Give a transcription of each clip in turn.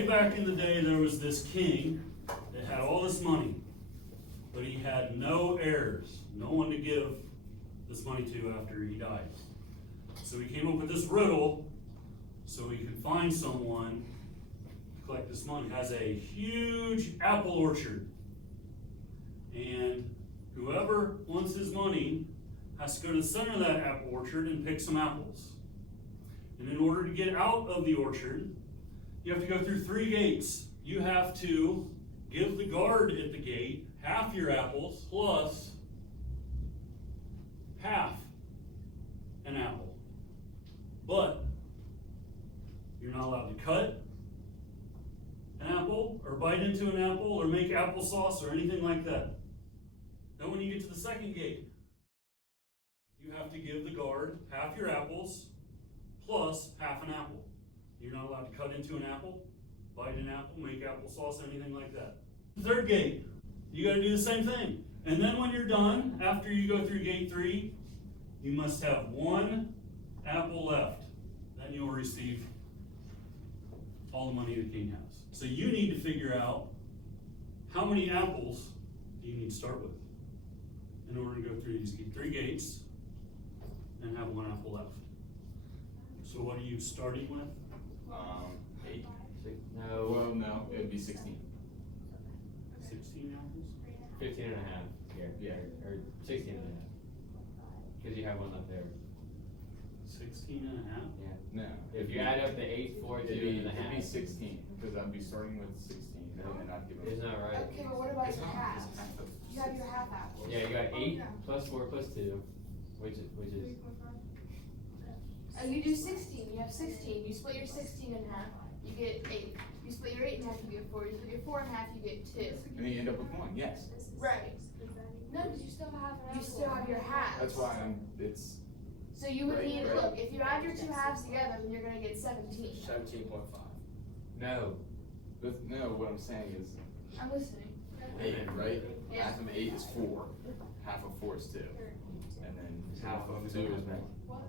way back in the day, there was this king that had all this money, but he had no heirs, no one to give this money to after he died. So he came up with this riddle so he could find someone to collect this money. Has a huge apple orchard, and whoever wants his money has to go to the center of that apple orchard and pick some apples. And in order to get out of the orchard, you have to go through 3 gates. You have to give the guard at the gate half your apples plus half an apple. But you're not allowed to cut an apple or bite into an apple or make applesauce or anything like that. Then when you get to the second gate, you have to give the guard half your apples plus half an apple. You're not allowed to cut into an apple, bite an apple, make applesauce, anything like that. The third gate, you got to do the same thing. And then when you're done, after you go through gate 3, you must have 1 apple left. Then you'll receive all the money the king has. So you need to figure out how many apples do you need to start with in order to go through these 3 gates and have 1 apple left. So what are you starting with? 8. No. Well, no, it would be 16. 16 apples? 15 and a half here. Yeah. Or 16 and a half. Because you have one up there. 16 and a half? Yeah. No. If you add up the 8, 4, 2 and a half. It'd be 16, because I'd be starting with 16, and then I'd give Isn't them. that right? Okay, but what about It's your not, halves? it's half of You have your 16. half apples. Yeah, you got 8 plus 4 plus 2, which is You do 16, you have 16, you split your 16 in half, you get 8. You split your 8 in half, you get 4. You split your 4 in half, you get 2. And then you end up with 1, yes. Right. No, because you still have an You still have your halves. That's why it's, So you would Right, need, right. look, if you add your 2 halves together, then you're gonna get 17. 17.5. no. no, what I'm saying is I'm listening. 8, right? Yeah. Half of 8 is 4, half of 4 is 2, and then half of 2 is 1.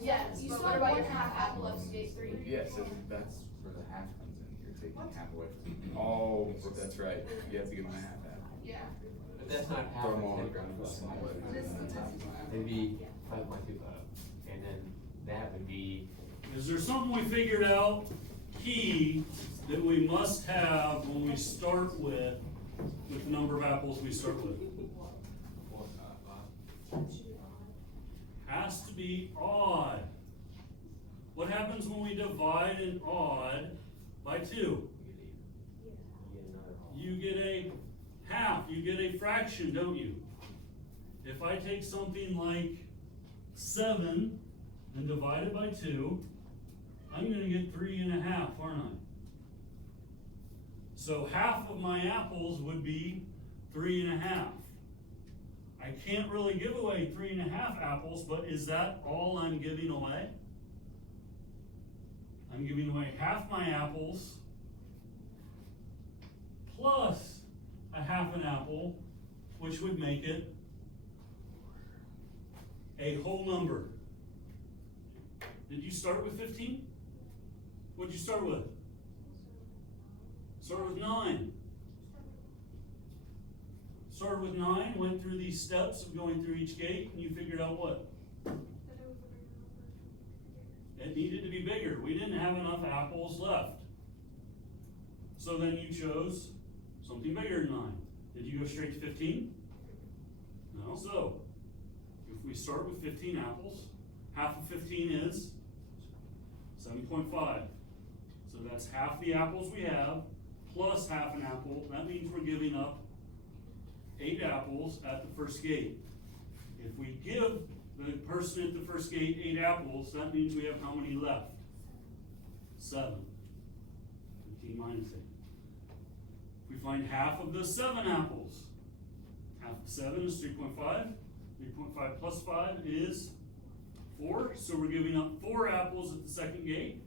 Yes, You but still what have about one your half apple left to gate 3? Yeah, so that's where the half comes in, you're taking half away from me. Oh, that's right, you have to give my half apple. Yeah. But that's not half. Throw them all on the ground and send it over This is and the then test. half my apple. It'd be 5.25. And then that would be, Is there something we figured out key that we must have when we start with the number of apples we start with? Has to be odd. What happens when we divide an odd by 2? you get another. You get a half, you get a fraction, don't you? If I take something like 7 and divide it by 2, I'm gonna get 3.5, aren't I? So half of my apples would be 3.5. I can't really give away 3.5 apples, but is that all I'm giving away? I'm giving away half my apples plus a half an apple, which would make it a whole number. Did you start with 15? What'd you start with? Started with 9. Started with 9, went through these steps of going through each gate, and you figured out what? It needed to be bigger. We didn't have enough apples left. So then you chose something bigger than 9. Did you go straight to 15? No. So, if we start with 15 apples, half of 15 is 7.5. So that's half the apples we have, plus half an apple. That means we're giving up 8 apples at the first gate. If we give the person at the first gate 8 apples, that means we have how many left? 7. 15 minus 8. If we find half of the 7 apples, half of 7 is 3.5. 3.5 plus 5 is 4. So we're giving up 4 apples at the second gate.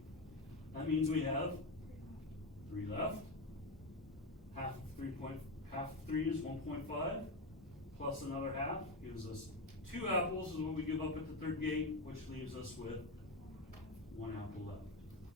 That means we have 3 left. Half of 3 is 1.5, plus another half gives us 2 apples is what we give up at the third gate, which leaves us with 1 apple left.